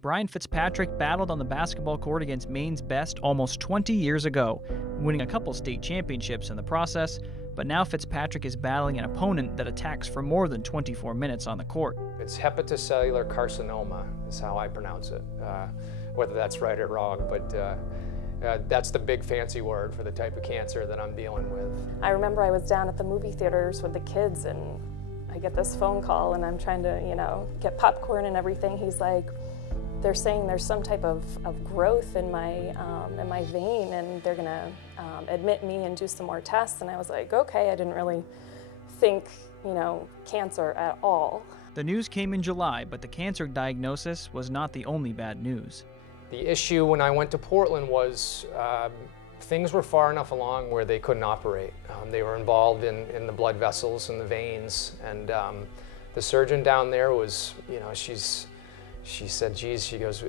Brian Fitzpatrick battled on the basketball court against Maine's best almost 20 years ago, winning a couple state championships in the process, but now Fitzpatrick is battling an opponent that attacks for more than 24 minutes on the court. It's hepatocellular carcinoma is how I pronounce it, whether that's right or wrong, but that's the big fancy word for the type of cancer that I'm dealing with. I remember I was down at the movie theaters with the kids and I get this phone call and I'm trying to, get popcorn and everything. He's like, they're saying there's some type of growth in my vein and they're gonna admit me and do some more tests. And I was like, okay, I didn't really think, cancer at all. The news came in July, but the cancer diagnosis was not the only bad news. The issue when I went to Portland was things were far enough along where they couldn't operate. They were involved in the blood vessels and the veins, and the surgeon down there was, she said, geez, she goes,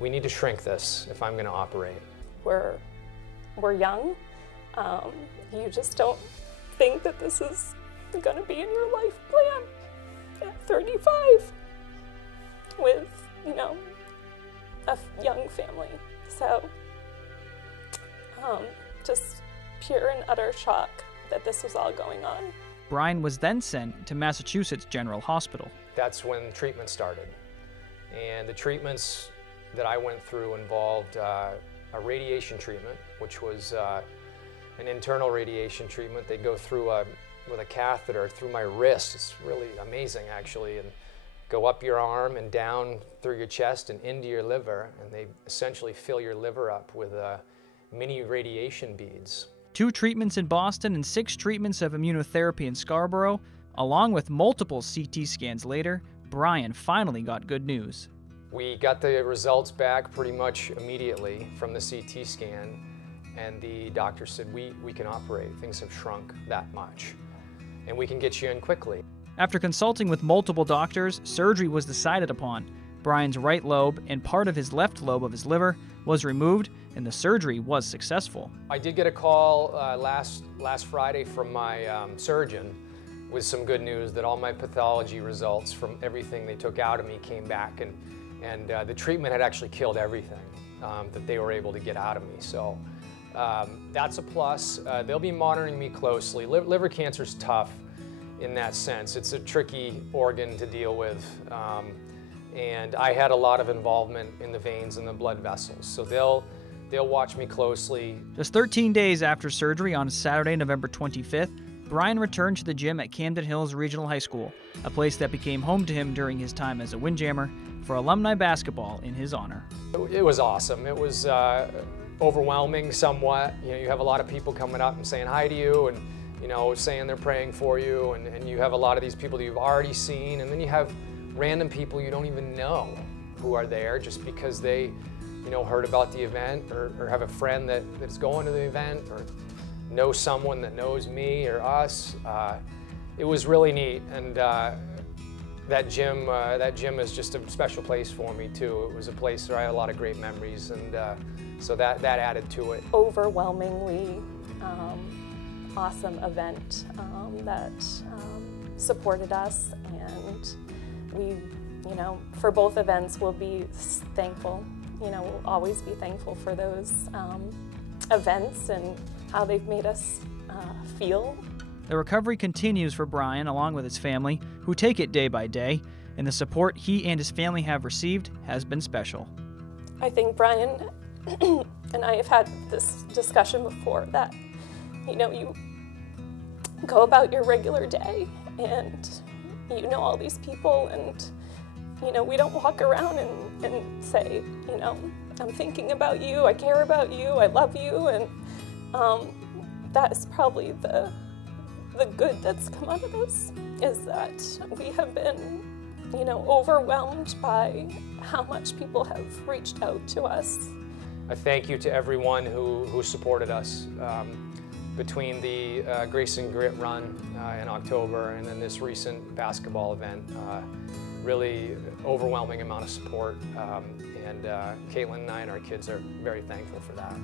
we need to shrink this if I'm going to operate. We're young. You just don't think that this is going to be in your life plan at 35 with, a young family. So just pure and utter shock that this was all going on. Brian was then sent to Massachusetts General Hospital. That's when treatment started. And the treatments that I went through involved a radiation treatment, which was an internal radiation treatment. They go through with a catheter through my wrist. It's really amazing, actually, and go up your arm and down through your chest and into your liver, and they essentially fill your liver up with mini radiation beads. 2 treatments in Boston and 6 treatments of immunotherapy in Scarborough, along with multiple CT scans later, Brian finally got good news. We got the results back pretty much immediately from the CT scan, and the doctor said, we can operate. Things have shrunk that much, and we can get you in quickly. After consulting with multiple doctors, surgery was decided upon. Brian's right lobe and part of his left lobe of his liver was removed, and the surgery was successful. I did get a call last Friday from my surgeon with some good news that all my pathology results from everything they took out of me came back, and the treatment had actually killed everything that they were able to get out of me. So that's a plus. They'll be monitoring me closely. Liver cancer is tough in that sense. It's a tricky organ to deal with. And I had a lot of involvement in the veins and the blood vessels. So they'll watch me closely. Just 13 days after surgery on Saturday, November 25th, Brian returned to the gym at Camden Hills Regional High School, a place that became home to him during his time as a Windjammer, for alumni basketball in his honor. It was awesome. It was overwhelming somewhat. You have a lot of people coming up and saying hi to you and saying they're praying for you, and you have a lot of these people that you've already seen, and then you have random people you don't even know who are there just because they heard about the event or have a friend that's going to the event or know someone that knows me or us. It was really neat, and that gym is just a special place for me too. It was a place where I had a lot of great memories, and so that added to it. Overwhelmingly awesome event that supported us, and we, for both events, we'll be thankful. We'll always be thankful for those events and how they've made us feel. The recovery continues for Brian along with his family, who take it day by day, and the support he and his family have received has been special. I think Brian and I have had this discussion before that, you go about your regular day and all these people, and we don't walk around and say, I'm thinking about you, I care about you, I love you, and that is probably the good that's come out of this, is that we have been, overwhelmed by how much people have reached out to us. A thank you to everyone who supported us between the Grace and Grit run in October and then this recent basketball event. Really overwhelming amount of support, and Caitlin and I and our kids are very thankful for that.